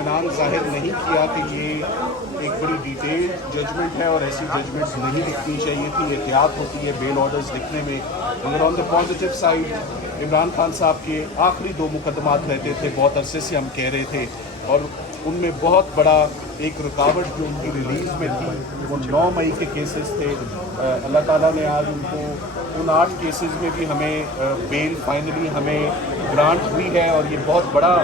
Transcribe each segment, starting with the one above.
इत्मीनान ज़ाहिर नहीं किया कि ये एक बड़ी डिटेल जजमेंट है और ऐसी जजमेंट्स नहीं लिखनी चाहिए थी। एहतियात होती है बेल ऑर्डर्स लिखने में। मगर on the positive side Imran Khan साहब के आखिरी 2 मुकदमात रहते थे, बहुत अरसे से हम कह रहे थे, और उनमें बहुत बड़ा एक रुकावट जो उनकी रिलीज़ में थी वो 9 मई के केसेस थे। अल्लाह ताला ने आज उनको उन 8 केसेस में भी हमें बेल फाइनली हमें ग्रांट हुई है, और ये बहुत बड़ा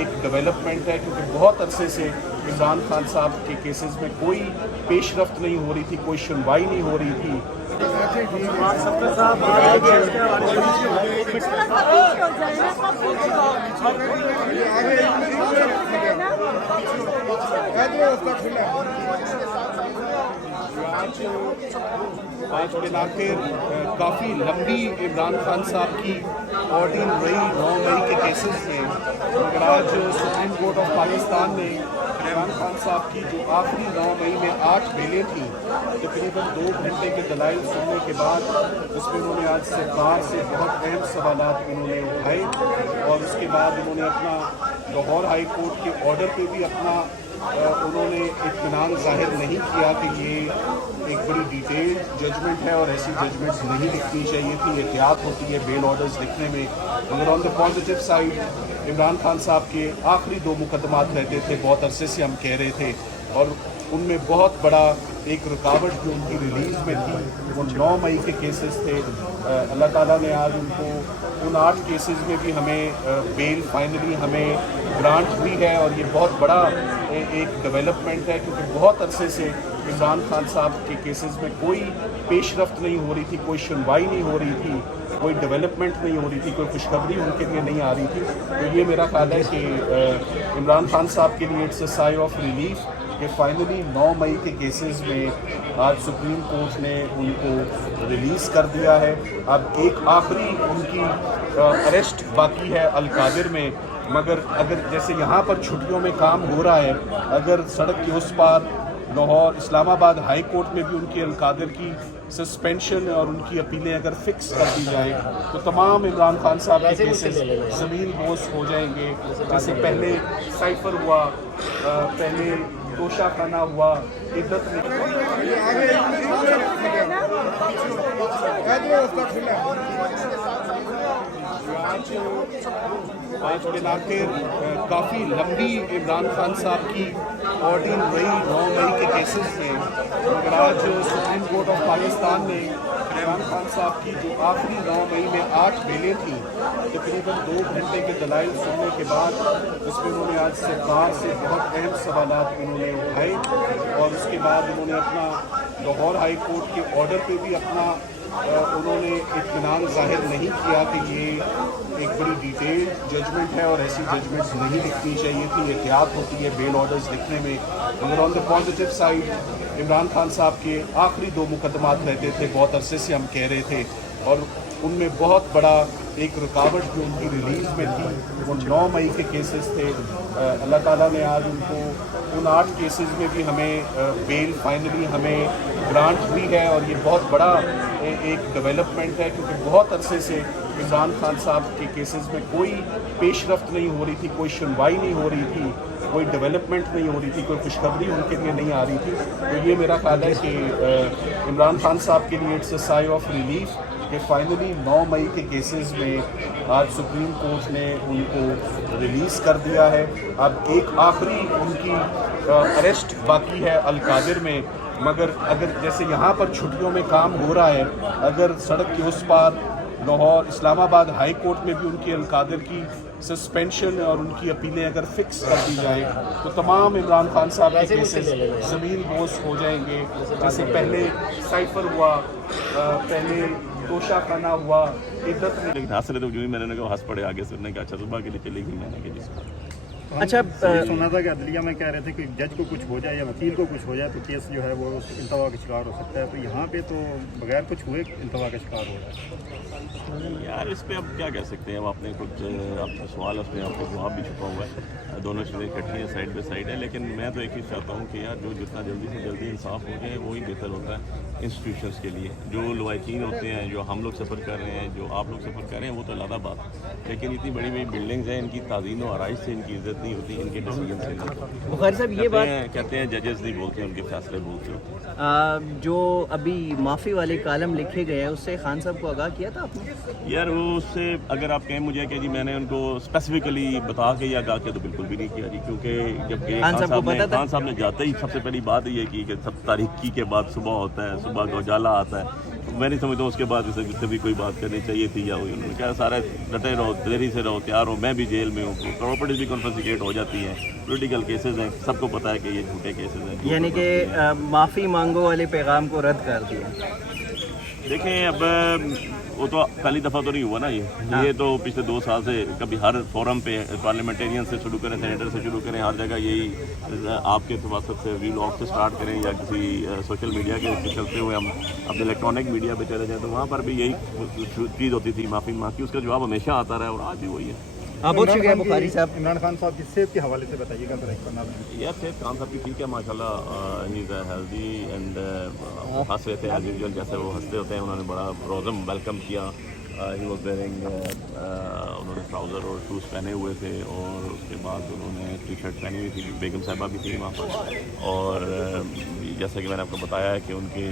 एक डेवलपमेंट है, क्योंकि बहुत अरसे से इमरान खान साहब के केसेस में कोई पेशरफ्त नहीं हो रही थी, कोई सुनवाई नहीं हो रही थी। आज दिन आखिर काफ़ी लंबी इमरान खान साहब की ऑर्डिन रही 9 मई के केसेस में, मगर आज सुप्रीम कोर्ट ऑफ पाकिस्तान ने इमरान खान साहब की जो आखिरी 9 मई में 8 बेलें थी, तकरीबन 2 घंटे के दलाइल सुनने के बाद उसमें उन्होंने आज सरकार से बहुत अहम सवालात उन्होंने उठाए, और उसके बाद उन्होंने अपना लाहौर हाई कोर्ट के ऑर्डर पे भी अपना उन्होंने इत्मीनान ज़ाहिर नहीं किया कि ये एक बड़ी डिटेल जजमेंट है और ऐसी जजमेंट्स नहीं लिखनी चाहिए थी। एहतियात होती है बेल ऑर्डर्स लिखने में। मगर on the positive side Imran Khan साहब के आखिरी 2 मुकदमात रहते थे, बहुत अरसे से हम कह रहे थे, और उनमें बहुत बड़ा एक रुकावट जो उनकी रिलीज़ में थी वो 9 मई के केसेस थे। अल्लाह ताला ने आज उनको उन 8 केसेस में भी हमें बेल फाइनली हमें ग्रांट हुई है, और ये बहुत बड़ा एक डेवलपमेंट है, क्योंकि बहुत अरसे से इमरान खान साहब के केसेस में कोई पेशरफ्त नहीं हो रही थी, कोई सुनवाई नहीं हो रही थी, कोई डेवलपमेंट नहीं हो रही थी, कोई खुशखबरी उनके लिए नहीं आ रही थी। तो ये मेरा ख्याल है कि इमरान खान साहब के लिए it's a sigh of relief कि फाइनली 9 मई के केसेस में आज सुप्रीम कोर्ट ने उनको रिलीज़ कर दिया है। अब एक आखिरी उनकी अरेस्ट बाकी है अल-कादिर में, मगर अगर जैसे यहाँ पर छुट्टियों में काम हो रहा है, अगर सड़क के उस पार लाहौर इस्लामाबाद हाई कोर्ट में भी उनकी अल-कादिर की सस्पेंशन और उनकी अपीलें अगर फिक्स कर दी जाए तो तमाम इमरान खान साहब के केसेस ज़मीन बोस हो जाएंगे। जैसे पहले साइफर हुआ, पहले तोशा खाना हुआ, इद्दत में आज दिन आखिर काफ़ी लंबी इमरान खान साहब की ऑर्डिन रही 9 मई के केसेस में, मगर आज सुप्रीम कोर्ट ऑफ पाकिस्तान ने इमरान खान साहब की जो आखिरी 9 मई में 8 बेलें थी, तकरीबन 2 घंटे के दलाइल सुनने के बाद उसमें उन्होंने आज सरकार से बहुत अहम सवालात उन्होंने उठाए, और उसके बाद उन्होंने अपना लाहौर हाई कोर्ट के ऑर्डर पे भी अपना उन्होंने इत्मीनान ज़ाहिर नहीं किया कि ये एक बड़ी डिटेल जजमेंट है और ऐसी जजमेंट्स नहीं लिखनी चाहिए थी। एहतियात होती है बेल ऑर्डर्स लिखने में। मगर on the positive side Imran Khan साहब के आखिरी 2 मुकदमात रहते थे, बहुत अरसे से हम कह रहे थे, और उनमें बहुत बड़ा एक रुकावट जो उनकी रिलीज़ में थी वो 9 मई के केसेस थे। अल्लाह ताला ने आज उनको उन 8 केसेस में भी हमें बेल फाइनली हमें ग्रांट हुई है, और ये बहुत बड़ा एक डेवलपमेंट है, क्योंकि बहुत अरसे से इमरान खान साहब के केसेस में कोई पेशरफ्त नहीं हो रही थी, कोई सुनवाई नहीं हो रही थी, कोई डेवलपमेंट नहीं हो रही थी, कोई खुशखबरी उनके लिए नहीं आ रही थी। तो ये मेरा ख्याल है कि इमरान खान साहब के लिए it's a sigh of relief कि फाइनली 9 मई के केसेस में आज सुप्रीम कोर्ट ने उनको रिलीज़ कर दिया है। अब एक आखिरी उनकी अरेस्ट बाकी है अल-कादिर में, मगर अगर जैसे यहाँ पर छुट्टियों में काम हो रहा है, अगर सड़क के उस पार लाहौर इस्लामाबाद हाई कोर्ट में भी उनकी अल-कादिर की सस्पेंशन और उनकी अपीलें अगर फिक्स कर दी जाए तो तमाम इमरान खान साहब के केसेस ज़मीन बोस हो जाएंगे। जैसे पहले साइफर हुआ, पहले तोशा खाना हुआ, इद्दत में। लेकिन हंस रहे थे जो मैंने कहा हंस पड़े आगे से, उन्होंने कहा अच्छा सुबह के लिए चली गई, मैंने कहा जिसको अच्छा सुना था कि अदलिया में कह रहे थे कि जज को कुछ हो जाए या वकील को कुछ हो जाए तो केस जो है वो इंतवा का शिकार हो सकता है, तो यहाँ पे तो बगैर कुछ हुए इंतवा का शिकार हो रहा है। यार इस पर अब क्या कह सकते हैं, अब आपने कुछ आपका सवाल उसमें आपका जवाब भी छुपा हुआ है, दोनों चीज़ें इकट्ठी हैं, साइड बाई साइड है। लेकिन मैं तो एक ही चाहता हूँ कि यार जो जितना जल्दी से जल्दी इंसाफ हो जाए वही बेहतर होता है इंस्टीट्यूशंस के लिए। जो लवाकिन होते हैं, जो हम लोग सफ़र कर रहे हैं, जो आप लोग सफ़र कर रहे हैं, वो तो अलग बात है, लेकिन इतनी बड़ी बड़ी बिल्डिंग्स हैं, इनकी ताज़ीन व आराइश से इनकी इज़्ज़त नहीं होती इनके डिसीजन से नहीं। बुखारी साहब ये बात कहते हैं जजेस नहीं बोलते, उनके फैसले बोलते होते हैं। जो अभी माफ़ी वाले कालम लिखे गए हैं उससे खान साहब को आगाह किया था आपने? यार वो उससे अगर आप कहें मुझे कि जी मैंने उनको स्पेसिफिकली बता के या आगाह किया तो बिल्कुल भी नहीं किया जी, क्योंकि जब खान साहब ने जाते ही सबसे पहली बात ये की कि 7 तारीख के बाद सुबह होता है, सुबह का उजाला आता है, मैं नहीं समझता उसके बाद इसे कभी कोई बात करनी चाहिए थी या हुई। उन्होंने कहा सारे डटे रहो, देरी से रहो, तैयार हो, मैं भी जेल में हूँ, प्रॉपर्टीज भी कॉन्फिस्केट हो जाती हैं, पॉलिटिकल केसेस हैं, सबको पता है कि ये झूठे केसेस हैं। यानी कि माफ़ी मांगो वाले पैगाम को रद्द कर दिया। देखें अब वो तो पहली दफ़ा तो नहीं हुआ ना, ये तो पिछले 2 साल से कभी हर फोरम पे पार्लियामेंटेरियन से शुरू करें, सेनेटर से शुरू करें, हर जगह यही आपके वसत से व्लॉग से स्टार्ट करें या किसी सोशल मीडिया के चलते हुए हम अपने इलेक्ट्रॉनिक मीडिया पे चले जाएँ तो वहाँ पर भी यही चीज़ होती थी, माफ़ी मांगी, उसका जवाब हमेशा आता रहा और आज भी वही है। बहुत शुक्रिया बुखारी साहब। इमरान खान साहब की सेहत के हवाले से बताइएगा ज़रा करना। यार सेहत खान साहब की ठीक है माशाल्लाह, ही इज़ हेल्दी एंड हंस रहे थे एज यूजुअल, जैसे वो हंसते होते हैं। उन्होंने बड़ा रोज़म वेलकम किया, ही वॉज वेयरिंग, उन्होंने ट्राउज़र और शूज़ पहने हुए थे और उसके बाद उन्होंने टी शर्ट पहनी हुई थी, बेगम साहिबा भी थी वहाँ पर। और जैसे कि मैंने आपको बताया है कि उनकी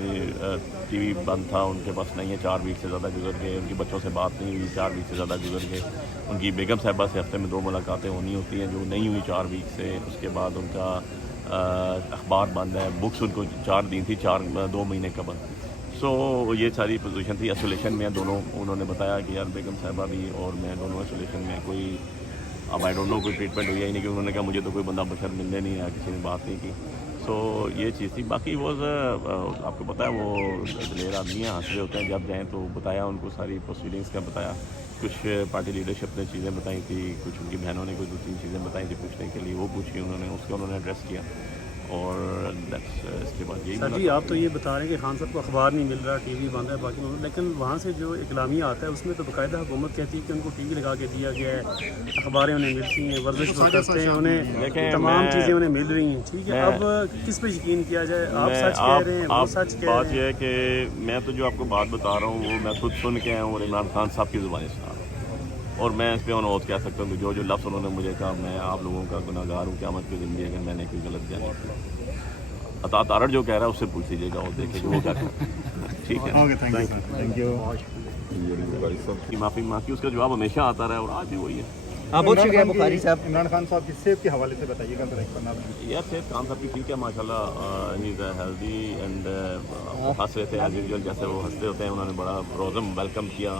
टीवी बंद था, उनके पास नहीं है, 4 वीक से ज़्यादा गुजर गए, उनकी बच्चों से बात नहीं हुई, 4 वीक से ज़्यादा गुजर गए। उनकी बेगम साहिबा से हफ्ते में 2 मुलाकातें होनी होती हैं जो नहीं हुई 4 वीक से। उसके बाद उनका अखबार बंद है, बुक्स उनको 4 दी थी, 2 महीने का बंद। सो ये सारी पोजीशन थी, आइसोलेशन में दोनों। उन्होंने बताया कि यार बेगम साहिबा भी और मैं दोनों आइसोलेशन में, कोई अब आई डोंट नो कोई ट्रीटमेंट हुई है ही नहीं, क्योंकि उन्होंने कहा मुझे तो कोई बंदा बशर मिलने नहीं आया, किसी ने बात नहीं की। सो ये चीज़ थी। बाकी वो आपको पता है वो दलेर आदमी हैं, हंस रहे होते हैं जब जाएँ तो बताया उनको सारी प्रोसीडिंग्स का बताया, कुछ पार्टी लीडरशिप ने चीज़ें बताई थी, कुछ उनकी बहनों ने कोई 2-3 चीज़ें बताई थी पूछने के लिए, वो पूछी उन्होंने, उसका उन्होंने एड्रेस किया। और इसके बाद यही सर जी आप तो ये बता रहे हैं कि खान साहब को अखबार नहीं मिल रहा, टीवी बंद है, बाकी लेकिन वहाँ से जो इकलामिया आता है उसमें तो बाकायदा हुकूमत कहती है कि उनको टीवी लगा के दिया गया है, अखबारें उन्हें मिलती हैं, वर्जिश करते हैं, उन्हें तमाम चीज़ें उन्हें मिल रही हैं, ठीक है। अब किस पे यकीन किया जाए? आप सच कह रहे हैं, वो सच कह रहे हैं? बात यह है कि मैं तो जो आपको बात बता रहा हूँ वो मैं खुद सुन के आया हूँ और इमरान खान साहब की ज़ुबानी सुना रहा हूँ, और मैं इस पर अनौत कह सकता हूँ कि जो जो लफ्ज़ उन्होंने मुझे कहा, मैं आप लोगों का गुनहगार हूँ क़यामत की ज़िंदगी अगर मैंने कोई गलत जानी। अता तारड़ जो कह रहा है उससे पूछ लीजिएगा और देखेंगे वो क्या कहता है। ठीक है, ओके, थैंक यू। माफ़ी मांगी, उसका जवाब हमेशा आता रहा और आज भी वही है। बहुत शुक्रिया बुखारी साहब। इमरान खान साहब की सेहत के हवाले से बताइएगा ज़रा करना। यार सेहत खान साहब की ठीक है माशाल्लाह, ही इज़ हेल्दी एंड हंस रहे थे एज यूजुअल, जैसे वो हंसते होते हैं। उन्होंने बड़ा रोज़म वेलकम किया,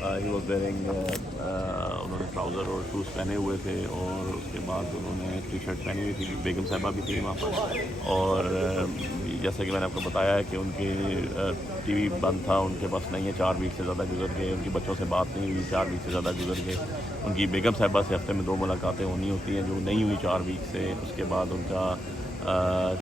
ही वॉज वेयरिंग, उन्होंने ट्राउज़र और शूज़ पहने हुए थे और उसके बाद उन्होंने टी शर्ट पहनी हुई थी, बेगम साहिबा भी थी वहाँ पर। और जैसे कि मैंने आपको बताया है कि उनकी टीवी बंद था, उनके पास नहीं है, 4 वीक से ज़्यादा गुजर गए, उनकी बच्चों से बात नहीं हुई, 4 वीक से ज़्यादा गुजर गए। उनकी बेगम साहिबा से हफ्ते में 2 मुलाकातें होनी होती हैं जो नहीं हुई 4 वीक से। उसके बाद उनका